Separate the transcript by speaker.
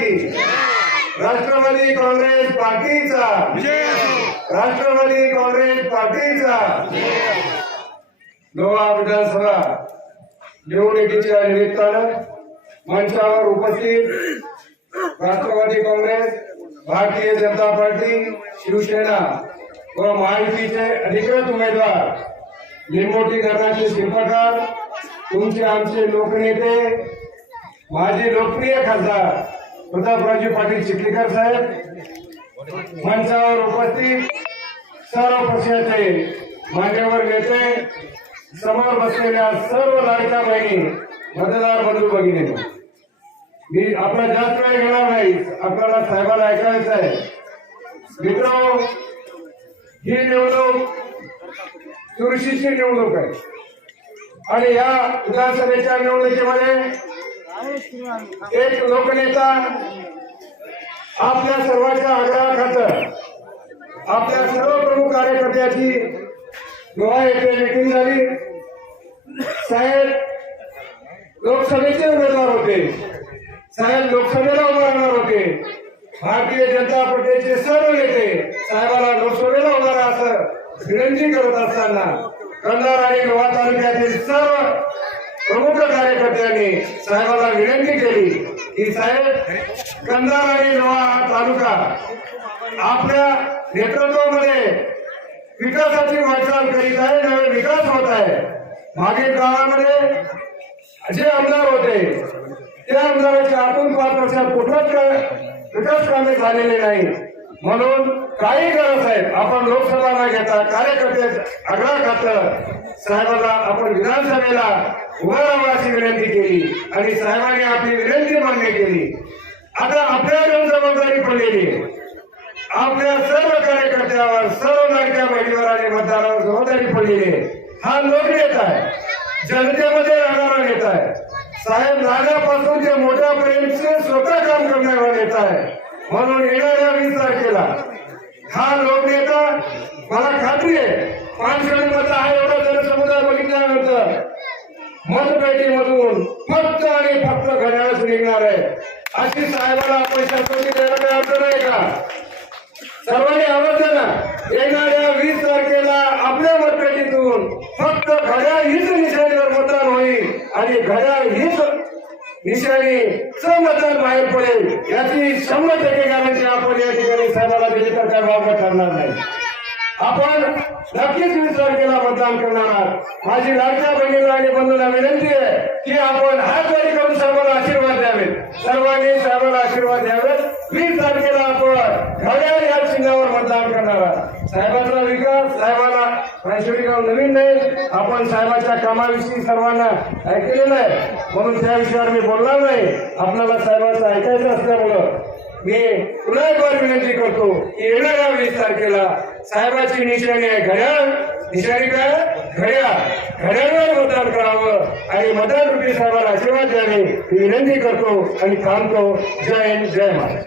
Speaker 1: की राष्ट्रवादी काँग्रेस पार्टीचा. राष्ट्रवादी काँग्रेस पार्टीचा. गोवा विधानसभा निवडणुकीच्या निमित्तानं मंचावर उपस्थित राष्ट्रवादी काँग्रेस भारतीय जनता पार्टी शिवसेना व महायुतीचे अधिकृत उमेदवार लिंबोटी धरणाचे शिल्पकार तुमचे आमचे लोकनेते माझे लोकप्रिय खासदार प्रतापरावजी पाटील चिखलीकर साहेब मंचावर उपस्थित सर्व पक्षाचे मान्यवर नेते समोर बसलेल्या सर्व लाडक्या बहिणी मतदार बंधू भगिनी. मी आपला जास्त वेळ घेणार नाही आपल्याला साहेबाला ऐकायचं आहे. मित्र ही निवडणूक चुरशीची निवडणूक आहे. आणि या विधानसभेच्या निवडणुकीमध्ये एक लोकनेता आपल्या सर्वांच्या आग्रहाखातर आपल्या सर्व प्रमुख कार्यकर्त्याची गोवा येथे मिटिंग झाली. साहेब लोकसभेचे उमेदवार होते. साहेब लोकसभेला उभारणार होते. भारतीय जनता पार्टीचे सर्व नेते साहेबाला लोकसभेला उभारा असं विनंती करत असताना कंधार आणि गोवा तालुक्यातील सर्व कार्यकर्त्यांनी साहेबाला विनंती केली की साहेब कंधार आणि लोहा तालुका आपल्या नेतृत्वामध्ये विकासाची वाटचाल करीत आहे नवे विकास होत आहे. मागील काळामध्ये जे आमदार होते त्या आमदाराच्या आतून पाच वर्षात कुठलाच विकास कामे झालेले नाही म्हणून काही गरज आहे. आपण लोकसभा न घेता कार्यकर्ते आग्रह खातर साहेबांना आपण विधानसभेला उभा राहावं विनंती केली आणि साहेबांनी आपली विनंती मान्य केली. आता आपल्याला जबाबदारी पडलेली आहे. आपल्या सर्व कार्यकर्त्यावर सर्व लाडक्या बहिणीवर आणि मतदारावर जबाबदारी पडलेली आहे. हा लोकनेता आहे. जनतेमध्ये राहणारा नेता आहे. साहेब लहानापासून ते मोठ्यापर्यंत स्वतः काम करणारा नेता आहे. म्हणून येणाऱ्या वीस तारखेला हा लोकनेता मला खात्री आहे पाचशे हा एवढा जनसमुदाय बघितल्यानंतर मतपेटीमधून फक्त आणि फक्त घड्याळच निघणार आहे. अशी साहेबाला आपण द्यायला काही अर्थ नाही का? सर्वांनी आवर्जून येणाऱ्या वीस तारखेला आपल्या मतपेटीतून फक्त घड्याळ हीच निशाणीवर मतदान होईल आणि घड्याळ हीच निशाने च बाहेर पडेल याची शंभर टक्के गॅरंटी आपण या ठिकाणी साहेबाला दिली तर काय वापर करणार नाही. आपण नक्कीच वीस तारखेला मतदान करणार आहात. माझी लाडक्या बहिणीला आणि बंधूला विनंती आहे की आपण हात जारी करून सर्वांना आशीर्वाद द्यावेत. सर्वांनी सर्वांना आशीर्वाद द्यावेत. वीस तारखेला आपण घड्याळ या चिन्हावर मतदान करणार आहात. साहेबांचा विकास साहेबांना नवीन नाही. आपण साहेबांच्या कामाविषयी सर्वांना ऐकलेलं आहे. म्हणून त्या विषयावर मी बोलणार नाही. आपल्याला साहेबांचं ऐकायचं असल्यामुळं मी पुन्हा एक विनंती करतो की येणाऱ्या वीस तारखेला साहेबाची निशाणी आहे घड्याळ. निशाणी काय? घड्याळ. घड्याळवर मतदान करावं आणि मतदान रुपये साहेबांना आशीर्वाद द्यावे ही विनंती करतो आणि थांबतो. जय हिंद जय महाराज